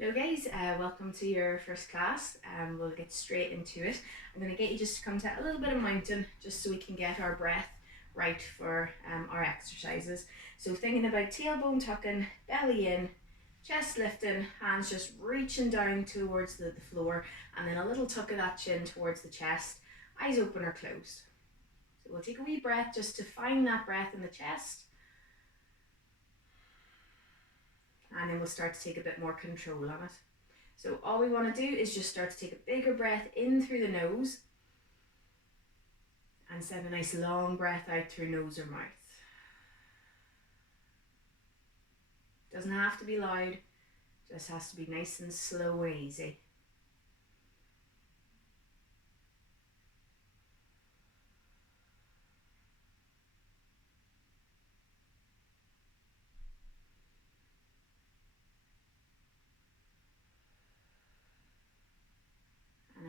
Hello guys, welcome to your first class. We'll get straight into it. I'm going to get you just to come to a little bit of mountain just so we can get our breath right for our exercises. So thinking about tailbone tucking, belly in, chest lifting, hands just reaching down towards the floor, and then a little tuck of that chin towards the chest, eyes open or closed. So we'll take a wee breath just to find that breath in the chest. And then we'll start to take a bit more control on it. So all we want to do is just start to take a bigger breath in through the nose and send a nice long breath out through nose or mouth. Doesn't have to be loud, just has to be nice and slow and easy.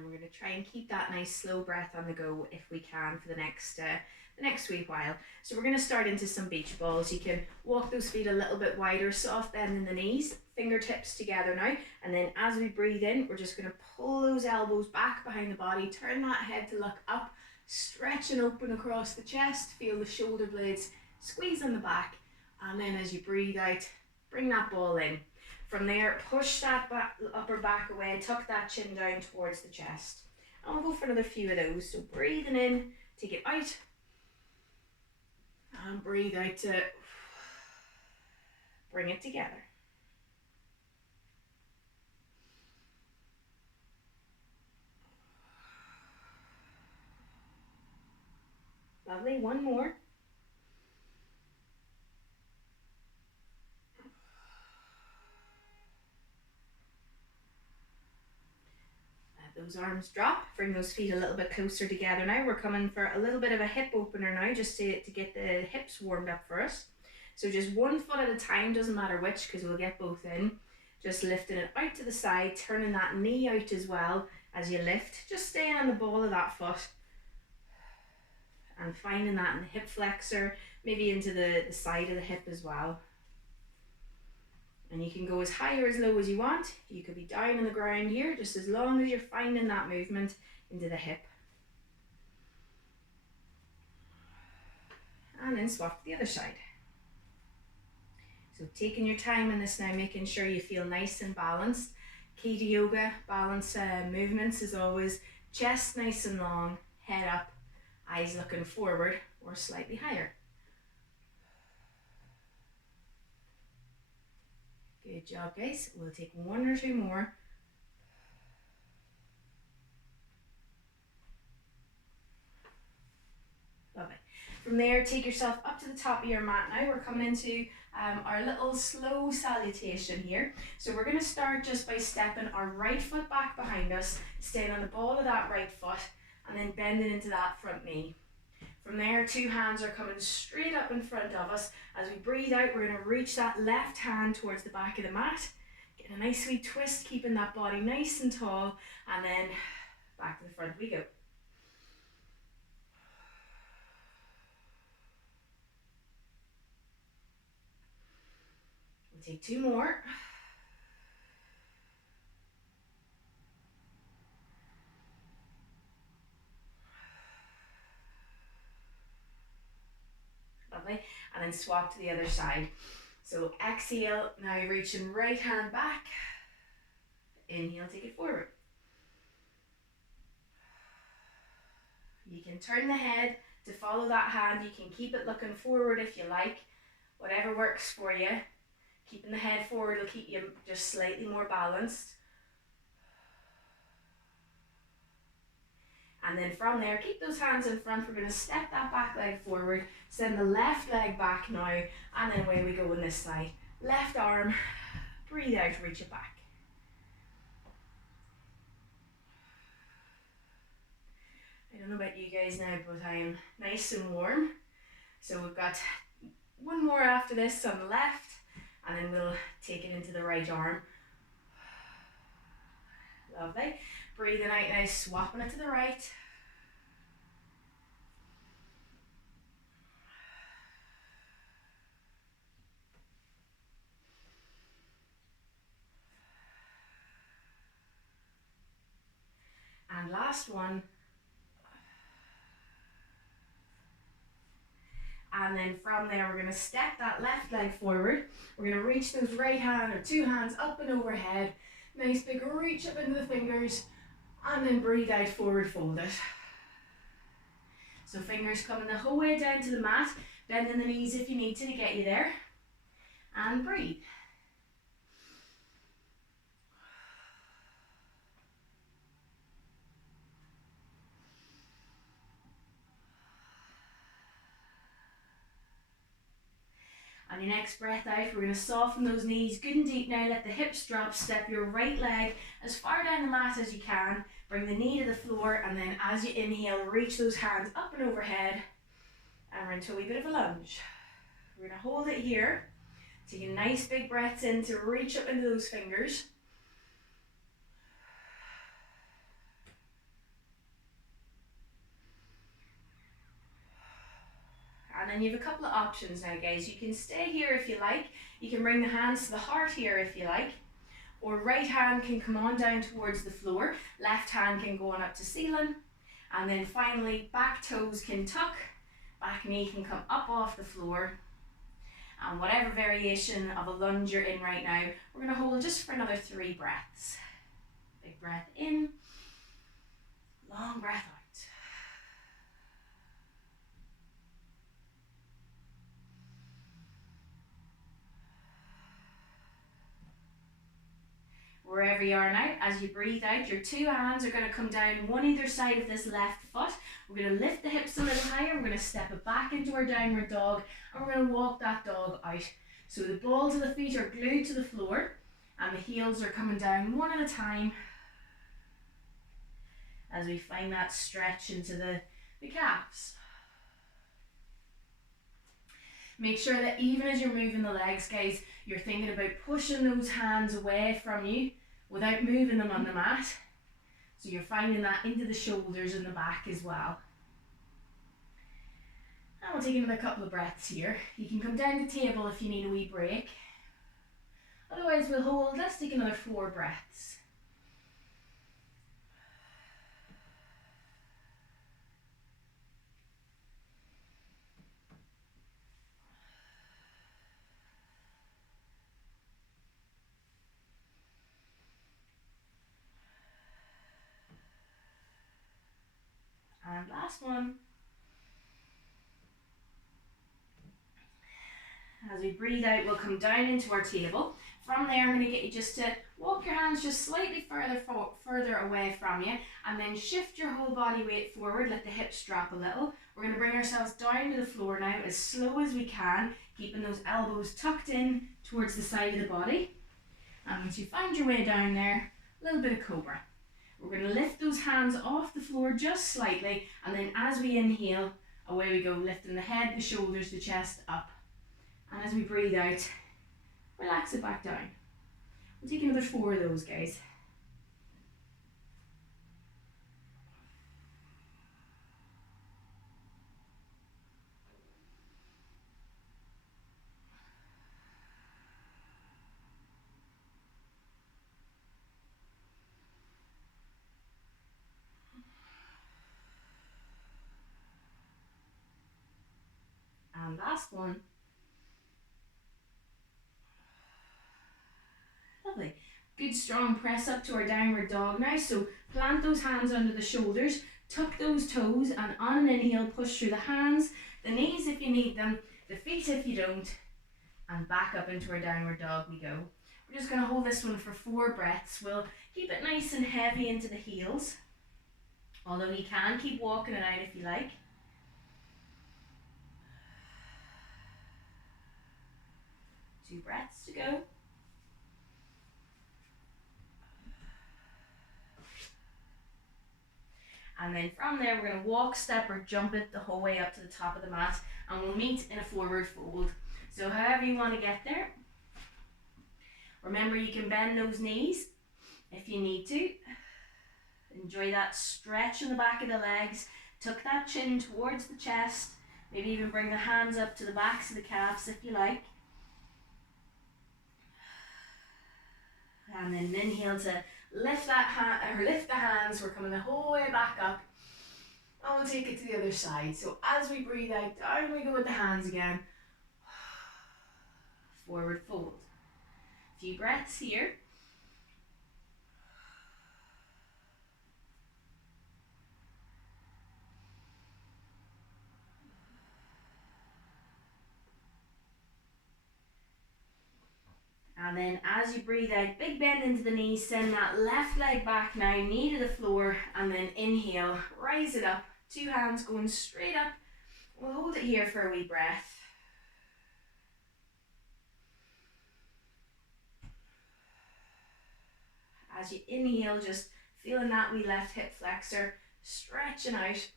We're going to try and keep that nice slow breath on the go if we can for the next wee while. So we're going to start into some beach balls. You can walk those feet a little bit wider, soft bend in the knees, fingertips together now, and then as we breathe in, we're just going to pull those elbows back behind the body, turn that head to look up, stretch and open across the chest, feel the shoulder blades squeeze on the back, and then as you breathe out, bring that ball in. From there, push that upper back away, tuck that chin down towards the chest. And we'll go for another few of those. So breathing in, take it out. And breathe out to bring it together. Lovely, one more. Those arms drop, bring those feet a little bit closer together now. We're coming for a little bit of a hip opener now, just to get the hips warmed up for us. So just one foot at a time, doesn't matter which, because we'll get both in. Just lifting it out to the side, turning that knee out as well as you lift. Just staying on the ball of that foot. And finding that in the hip flexor, maybe into the side of the hip as well. And you can go as high or as low as you want. You could be down on the ground here, just as long as you're finding that movement into the hip. And then swap to the other side. So taking your time in this now, making sure you feel nice and balanced. Key to yoga, balance movements is always chest nice and long, head up, eyes looking forward or slightly higher. Good job, guys. We'll take one or two more. Lovely. From there, take yourself up to the top of your mat now. We're coming into our little slow salutation here. So we're going to start just by stepping our right foot back behind us, staying on the ball of that right foot, and then bending into that front knee. From there, two hands are coming straight up in front of us. As we breathe out, we're going to reach that left hand towards the back of the mat. Get a nice sweet twist, keeping that body nice and tall, and then back to the front we go. We'll take two more. Lovely. And then swap to the other side. So exhale, now reaching right hand back. Inhale, take it forward. You can turn the head to follow that hand. You can keep it looking forward if you like. Whatever works for you. Keeping the head forward will keep you just slightly more balanced. And then from there, keep those hands in front. We're going to step that back leg forward, send the left leg back now, and then away we go on this side. Left arm, breathe out, reach it back. I don't know about you guys now, but I'm nice and warm. So we've got one more after this on the left, and then we'll take it into the right arm. Lovely. Breathing out now, swapping it to the right. And last one. And then from there, we're going to step that left leg forward. We're going to reach those right hand or two hands up and overhead. Nice big reach up into the fingers. And then breathe out, forward fold it. So fingers coming the whole way down to the mat. Bending the knees if you need to get you there. And breathe. On your next breath out, we're going to soften those knees good and deep now. Let the hips drop. Step your right leg as far down the mat as you can. Bring the knee to the floor, and then as you inhale, reach those hands up and overhead. And we're into a wee bit of a lunge. We're going to hold it here. Taking nice big breaths in to reach up into those fingers. And then you have a couple of options now, guys. You can stay here if you like. You can bring the hands to the heart here if you like. Or right hand can come on down towards the floor. Left hand can go on up to ceiling. And then finally, back toes can tuck. Back knee can come up off the floor. And whatever variation of a lunge you're in right now, we're going to hold just for another 3 breaths. Big breath in. Long breath out. Wherever you are now, as you breathe out, your 2 hands are going to come down one either side of this left foot. We're going to lift the hips a little higher. We're going to step it back into our downward dog, and we're going to walk that dog out. So the balls of the feet are glued to the floor, and the heels are coming down one at a time as we find that stretch into the calves. Make sure that even as you're moving the legs, guys, you're thinking about pushing those hands away from you without moving them on the mat. So you're finding that into the shoulders and the back as well. And we'll take another couple of breaths here. You can come down the table if you need a wee break. Otherwise we'll hold, let's take another 4 breaths. And last one. As we breathe out, we'll come down into our table. From there, I'm going to get you just to walk your hands just slightly further away from you, and then shift your whole body weight forward. Let the hips drop a little. We're going to bring ourselves down to the floor now as slow as we can, keeping those elbows tucked in towards the side of the body. And once you find your way down there, a little bit of cobra. We're going to lift those hands off the floor just slightly, and then as we inhale, away we go, lifting the head, the shoulders, the chest up. And as we breathe out, relax it back down. We'll take another 4 of those, guys. And last one. Lovely. Good strong press up to our downward dog now. So plant those hands under the shoulders, tuck those toes, and on an inhale, push through the hands, the knees if you need them, the feet if you don't, and back up into our downward dog we go. We're just going to hold this one for 4 breaths. We'll keep it nice and heavy into the heels, although you can keep walking it out if you like. Two breaths to go. And then from there, we're going to walk, step, or jump it the whole way up to the top of the mat, and we'll meet in a forward fold. So however you want to get there. Remember, you can bend those knees if you need to. Enjoy that stretch in the back of the legs. Tuck that chin towards the chest. Maybe even bring the hands up to the backs of the calves if you like. And then inhale to lift that hand, or lift the hands. We're coming the whole way back up. And we'll take it to the other side. So as we breathe out, down we go with the hands again. Forward fold. A few breaths here. And then as you breathe out, big bend into the knees, send that left leg back now, knee to the floor, and then inhale, rise it up, 2 hands going straight up. We'll hold it here for a wee breath. As you inhale, just feeling that wee left hip flexor, stretching out.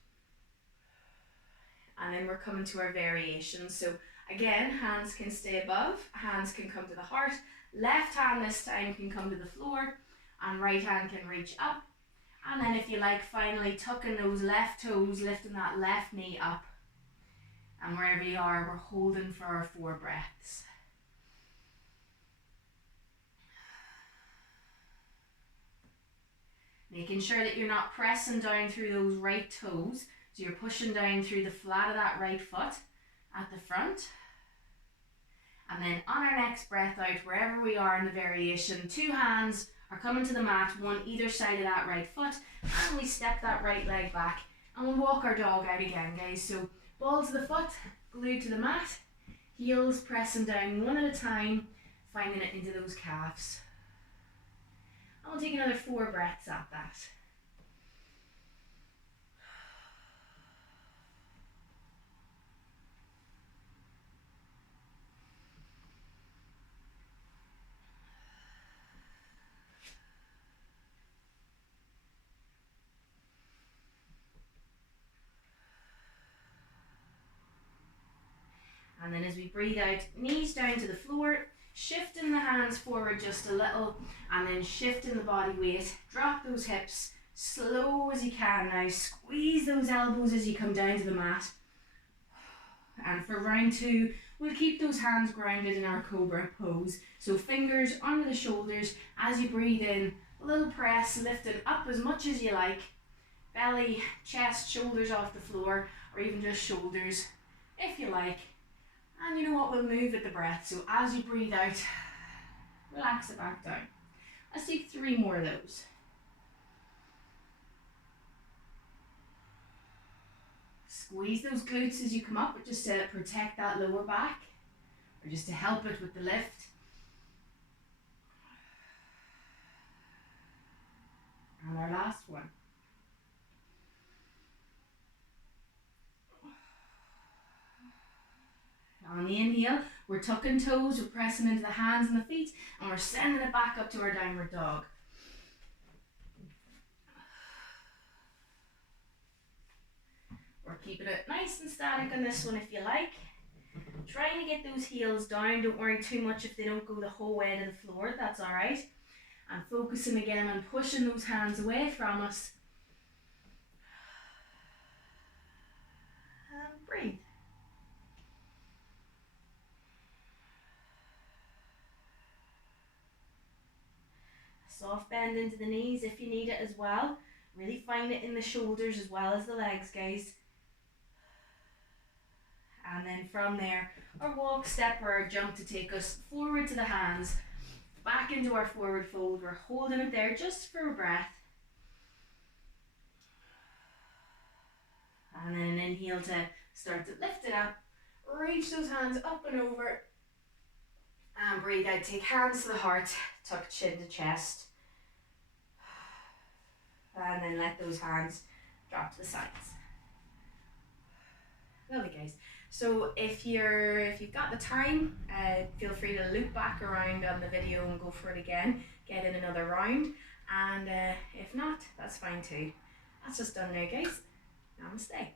And then we're coming to our variations. So again, hands can stay above, hands can come to the heart, left hand this time can come to the floor, and right hand can reach up. And then if you like, finally tucking those left toes, lifting that left knee up. And wherever you are, we're holding for our 4 breaths. Making sure that you're not pressing down through those right toes. So you're pushing down through the flat of that right foot at the front. And then on our next breath out, wherever we are in the variation, 2 hands are coming to the mat, one either side of that right foot, and we step that right leg back and we'll walk our dog out again, guys. So ball to the foot, glued to the mat, heels pressing down one at a time, finding it into those calves. And we'll take another 4 breaths at that. And then as we breathe out, knees down to the floor, shifting the hands forward just a little, and then shifting the body weight. Drop those hips, slow as you can now. Squeeze those elbows as you come down to the mat. And for round 2, we'll keep those hands grounded in our cobra pose. So fingers under the shoulders as you breathe in, a little press, lifting up as much as you like. Belly, chest, shoulders off the floor, or even just shoulders if you like. And you know what, we'll move with the breath. So as you breathe out, relax it back down. Let's take 3 more of those. Squeeze those glutes as you come up, just to protect that lower back, or just to help it with the lift. And our last one. On the inhale, we're tucking toes, we're pressing into the hands and the feet, and we're sending it back up to our downward dog. We're keeping it nice and static on this one if you like. Trying to get those heels down, don't worry too much if they don't go the whole way to the floor, that's alright. And focusing again on pushing those hands away from us. And breathe. Soft bend into the knees if you need it as well. Really find it in the shoulders as well as the legs, guys. And then from there, our walk, step, or our jump to take us forward to the hands, back into our forward fold. We're holding it there just for a breath. And then an inhale to start to lift it up. Reach those hands up and over. And breathe out, take hands to the heart, tuck chin to chest. And then let those hands drop to the sides. Lovely, guys. So if you've got the time, feel free to loop back around on the video and go for it again. Get in another round. And if not, that's fine too. That's just done now, guys. Namaste.